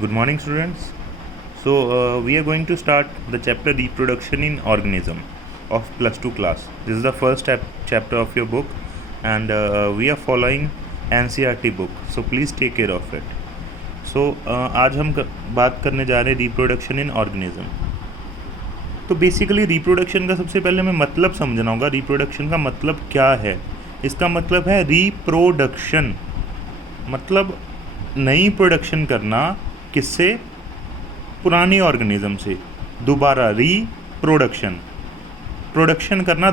Good morning, students. We are going to start the chapter Reproduction in Organism of plus 2 class. This is the first chapter of your book, and we are following NCERT book. So please take care of it. आज हम बात करने जा रहे हैं reproduction in organism. तो basically reproduction का सबसे पहले हमें मतलब समझना होगा. रिप्रोडक्शन का मतलब क्या है? इसका मतलब है रिप्रोडक्शन, मतलब नई प्रोडक्शन करना. किससे? पुराने ऑर्गेनिज्म से. दोबारा प्रोडक्शन करना.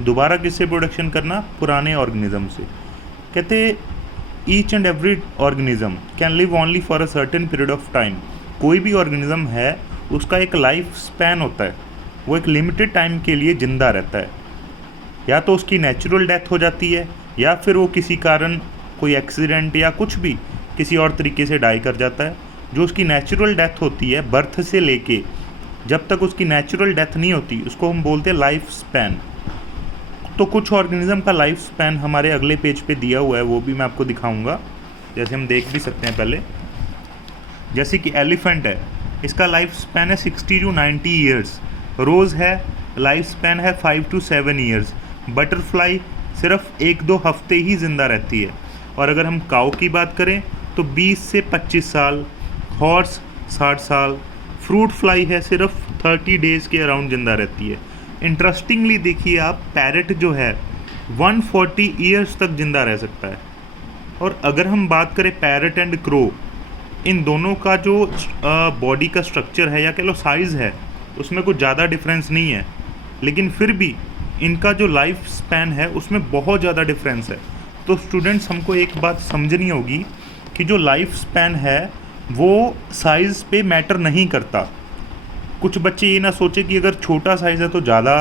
दोबारा किससे प्रोडक्शन करना? पुराने ऑर्गेनिज्म से. कहते each and every organism can live only for a certain period of time. कोई भी ऑर्गेनिज्म है उसका एक लाइफ स्पैन होता है, वो एक लिमिटेड टाइम के लिए ज़िंदा रहता है. या तो उसकी नेचुरल डेथ हो जाती है, या फिर वो किसी कारण कोई एक्सीडेंट या कुछ भी किसी और तरीके से डाई कर जाता है. जो उसकी नेचुरल डेथ होती है बर्थ से लेके जब तक उसकी नेचुरल डेथ नहीं होती, उसको हम बोलते हैं लाइफ स्पैन. तो कुछ ऑर्गेनिज्म का लाइफ स्पैन हमारे अगले पेज पे दिया हुआ है, वो भी मैं आपको दिखाऊंगा. जैसे हम देख भी सकते हैं पहले. जैसे कि एलिफेंट है, इसका लाइफ स्पैन है 60 to 90 ईयर्स. रोज़ है, लाइफ स्पैन है 5 to 7 ईयर्स. बटरफ्लाई सिर्फ 1-2 हफ्ते ही ज़िंदा रहती है. और अगर हम काऊ की बात करें तो 20 से 25 साल. हॉर्स 60 साल. फ्रूट फ्लाई है सिर्फ 30 डेज़ के अराउंड ज़िंदा रहती है. इंटरेस्टिंगली देखिए आप, पैरट जो है 140 ईयर्स तक ज़िंदा रह सकता है. और अगर हम बात करें पैरट एंड क्रो, इन दोनों का जो बॉडी का स्ट्रक्चर है या कह लो साइज़ है, उसमें कुछ ज़्यादा डिफरेंस नहीं है, लेकिन फिर भी इनका जो लाइफ स्पैन है उसमें बहुत ज़्यादा डिफरेंस है. तो स्टूडेंट्स, हमको एक बात समझनी होगी कि जो लाइफ स्पैन है वो साइज़ पे मैटर नहीं करता. कुछ बच्चे ये ना सोचे कि अगर छोटा साइज़ है तो ज़्यादा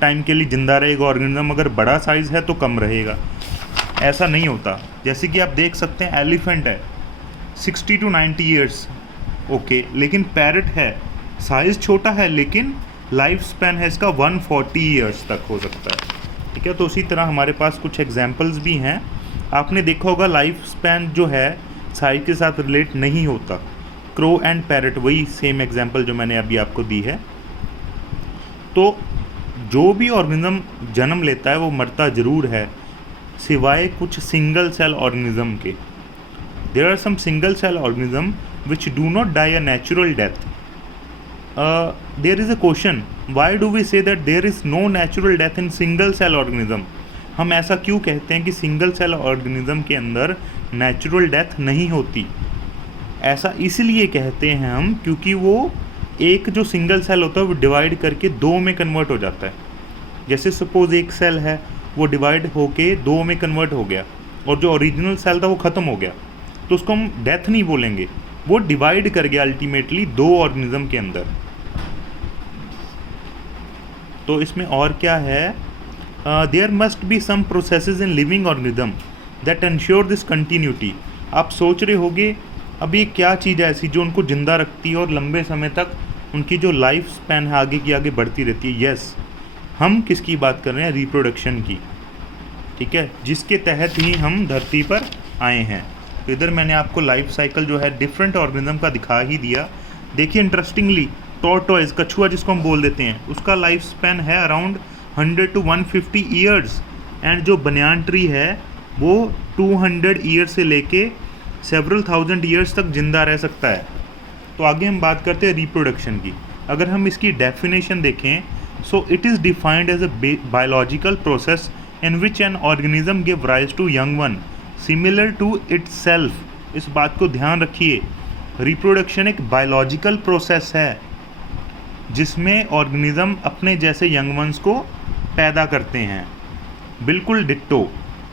टाइम के लिए ज़िंदा रहेगा ऑर्गेनिज्म, अगर बड़ा साइज़ है तो कम रहेगा. ऐसा नहीं होता. जैसे कि आप देख सकते हैं एलिफेंट है 60 to 90 ईयर्स, ओके, लेकिन पैरट है साइज़ छोटा है लेकिन लाइफ स्पैन है इसका 140 ईयर्स तक हो सकता है. ठीक है. तो उसी तरह हमारे पास कुछ एग्जांपल्स भी हैं. आपने देखा होगा लाइफ स्पैन जो है साइज के साथ रिलेट नहीं होता. क्रो एंड पैरट, वही सेम एग्जांपल जो मैंने अभी आपको दी है. तो जो भी ऑर्गेनिज्म जन्म लेता है वो मरता ज़रूर है, सिवाय कुछ सिंगल सेल ऑर्गेनिज्म के. There are some single cell organism which do not die a natural death. There is a question, why do we say that there is no natural death in single cell organism. हम ऐसा क्यों कहते हैं कि single cell organism के अंदर natural death नहीं होती? ऐसा इसलिए कहते हैं हम क्योंकि वो एक जो सिंगल सेल होता है वो डिवाइड करके 2 में कन्वर्ट हो जाता है. जैसे सपोज़ एक सेल है, वो डिवाइड होके 2 में कन्वर्ट हो गया और जो ओरिजिनल सेल था वो ख़त्म हो गया, तो उसको हम डेथ नहीं बोलेंगे, वो डिवाइड कर गया अल्टीमेटली 2 ऑर्गेनिज्म के अंदर. तो इसमें और क्या है? There must be some processes in living organism that ensure this continuity. आप सोच रहे होगे अब ये क्या चीज़ है ऐसी जो उनको ज़िंदा रखती है और लंबे समय तक उनकी जो लाइफ स्पैन है आगे की आगे बढ़ती रहती है. यस, हम किसकी बात कर रहे हैं? रिप्रोडक्शन की. ठीक है, जिसके तहत ही हम धरती पर आए हैं. तो इधर मैंने आपको लाइफ साइकिल जो है डिफरेंट ऑर्गेनिज्म का दिखा ही दिया. देखिए इंटरेस्टिंगली, टॉर्टोइज, कछुआ जिसको हम बोल देते हैं, उसका लाइफ स्पैन है अराउंड 100 to 150 ईयर्स. एंड जो बनियान ट्री है वो 200 ईयर से लेके सेवरल थाउजेंड ईयर्स तक ज़िंदा रह सकता है. तो आगे हम बात करते हैं रिप्रोडक्शन की. अगर हम इसकी डेफिनेशन देखें, so it is defined as a biological process in which an organism give rise to young one similar to itself. इस बात को ध्यान रखिए, रिप्रोडक्शन एक बायोलॉजिकल प्रोसेस है जिसमें ऑर्गेनिज्म अपने जैसे यंग वंस को पैदा करते हैं, बिल्कुल डिट्टो.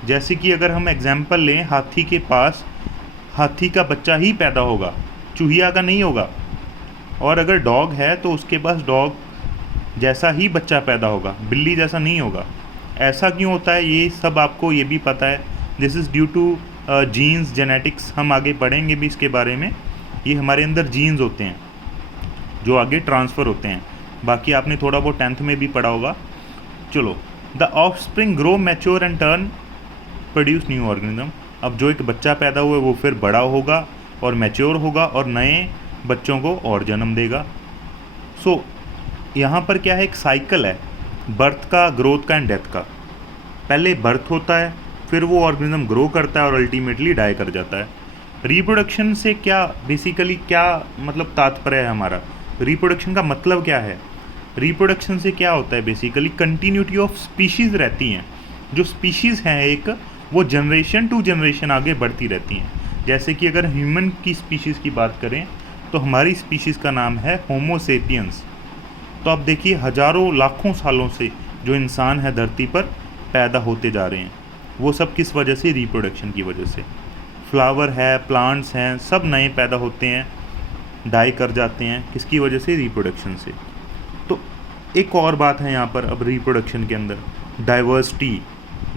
जैसे कि अगर हम एग्जांपल लें, हाथी के पास हाथी का बच्चा ही पैदा होगा, चूहिया का नहीं होगा. और अगर डॉग है तो उसके पास डॉग जैसा ही बच्चा पैदा होगा, बिल्ली जैसा नहीं होगा. ऐसा क्यों होता है ये सब आपको ये भी पता है. This is due to genes, genetics. हम आगे पढ़ेंगे भी इसके बारे में. ये हमारे अंदर जीन्स होते हैं जो आगे ट्रांसफ़र होते हैं. बाकी आपने थोड़ा बहुत 10th में भी पढ़ा होगा. चलो, the offspring grow mature and turn produce new organism. अब जो एक बच्चा पैदा हुआ है वो फिर बड़ा होगा और मैच्योर होगा और नए बच्चों को और जन्म देगा। सो यहाँ पर क्या है, एक साइकिल है बर्थ का, ग्रोथ का एंड डेथ का। पहले बर्थ होता है, फिर वो ऑर्गेनिज्म ग्रो करता है और अल्टीमेटली डाई कर जाता है। रिप्रोडक्शन से क्या बेसिकली क्या मतलब तात्पर्य है हमारा, रिप्रोडक्शन का मतलब क्या है? रिप्रोडक्शन से क्या होता है बेसिकली, कंटिन्यूटी ऑफ स्पीशीज़ रहती हैं। जो स्पीशीज़ हैं एक, वो जनरेशन टू जनरेशन आगे बढ़ती रहती हैं। जैसे कि अगर ह्यूमन की स्पीशीज़ की बात करें तो हमारी स्पीशीज़ का नाम है होमो सेपियंस। तो आप देखिए हज़ारों लाखों सालों से जो इंसान है धरती पर पैदा होते जा रहे हैं, वो सब किस वजह से? रिप्रोडक्शन की वजह से। फ्लावर है, प्लांट्स हैं, सब नए पैदा होते हैं, डाई कर जाते हैं, किसकी वजह से? रिप्रोडक्शन से। तो एक और बात है यहाँ पर अब रिप्रोडक्शन के अंदर, डाइवर्सिटी।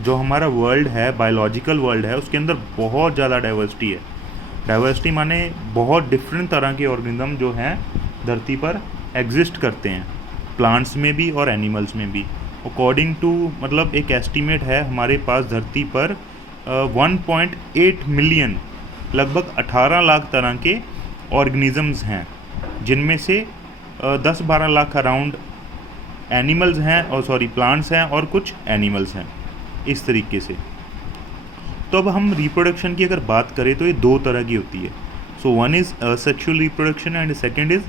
जो हमारा वर्ल्ड है, बायोलॉजिकल वर्ल्ड है, उसके अंदर बहुत ज़्यादा डाइवर्सिटी है। डाइवर्सिटी माने बहुत डिफरेंट तरह के ऑर्गेनिज्म जो हैं धरती पर एग्जिस्ट करते हैं, प्लांट्स में भी और एनिमल्स में भी। अकॉर्डिंग टू मतलब एक एस्टीमेट है हमारे पास धरती पर 1.8 मिलियन, लगभग 18 लाख तरह के ऑर्गेनिजम्स हैं, जिनमें से 10-12 लाख अराउंड एनिमल्स हैं और प्लांट्स हैं और कुछ एनिमल्स हैं, इस तरीके से। तो अब हम रिप्रोडक्शन की अगर बात करें तो ये दो तरह की होती है। So one is asexual reproduction and second is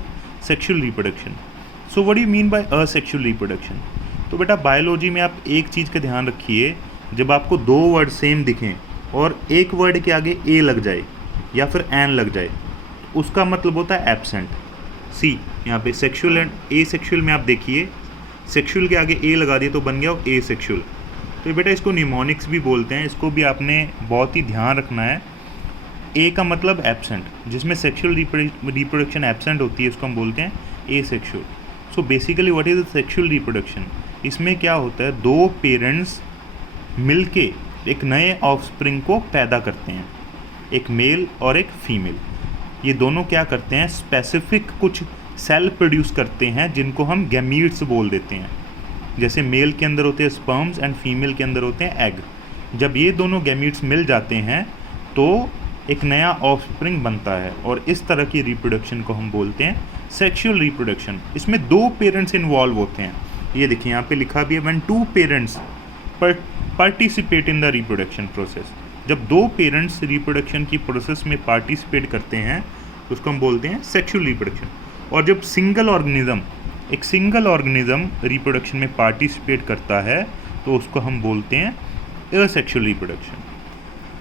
sexual reproduction. So what do you mean by asexual reproduction? तो बेटा बायोलॉजी में आप एक चीज़ का ध्यान रखिए, जब आपको दो वर्ड सेम दिखें और एक वर्ड के आगे ए लग जाए या फिर एन लग जाए, उसका मतलब होता है एब्सेंट। सी यहाँ पे सेक्सुअल एंड ए सेक्सुअल में आप देखिए, सेक्सुअल के आगे ए लगा दिए तो बन गया ए सेक्सुअल। तो बेटा इसको निमोनिक्स भी बोलते हैं, इसको भी आपने बहुत ही ध्यान रखना है। ए का मतलब एब्सेंट, जिसमें सेक्सुअल रिप्रोडक्शन एब्सेंट होती है, उसको हम बोलते हैं ए sexual. So basically what is the sexual reproduction? इसमें क्या होता है, दो पेरेंट्स मिलके एक नए ऑफस्प्रिंग को पैदा करते हैं, एक मेल और एक फीमेल। ये दोनों क्या करते हैं, स्पेसिफिक कुछ सेल प्रोड्यूस करते हैं जिनको हम गैमीट्स बोल देते हैं। जैसे मेल के अंदर होते हैं स्पर्म्स एंड फीमेल के अंदर होते हैं एग। जब ये दोनों गैमीट्स मिल जाते हैं तो एक नया ऑफस्प्रिंग बनता है, और इस तरह की रिप्रोडक्शन को हम बोलते हैं सेक्सुअल रिप्रोडक्शन। इसमें दो पेरेंट्स इन्वॉल्व होते हैं। ये देखिए यहाँ पे लिखा भी है, when two parents participate in the reproduction process. जब दो पेरेंट्स रिप्रोडक्शन की प्रोसेस में पार्टिसिपेट करते हैं तो उसको हम बोलते हैं सेक्सुअल रिप्रोडक्शन। और जब एक सिंगल ऑर्गेनिज्म रिप्रोडक्शन में पार्टिसिपेट करता है तो उसको हम बोलते हैं असेक्सुअल रिप्रोडक्शन।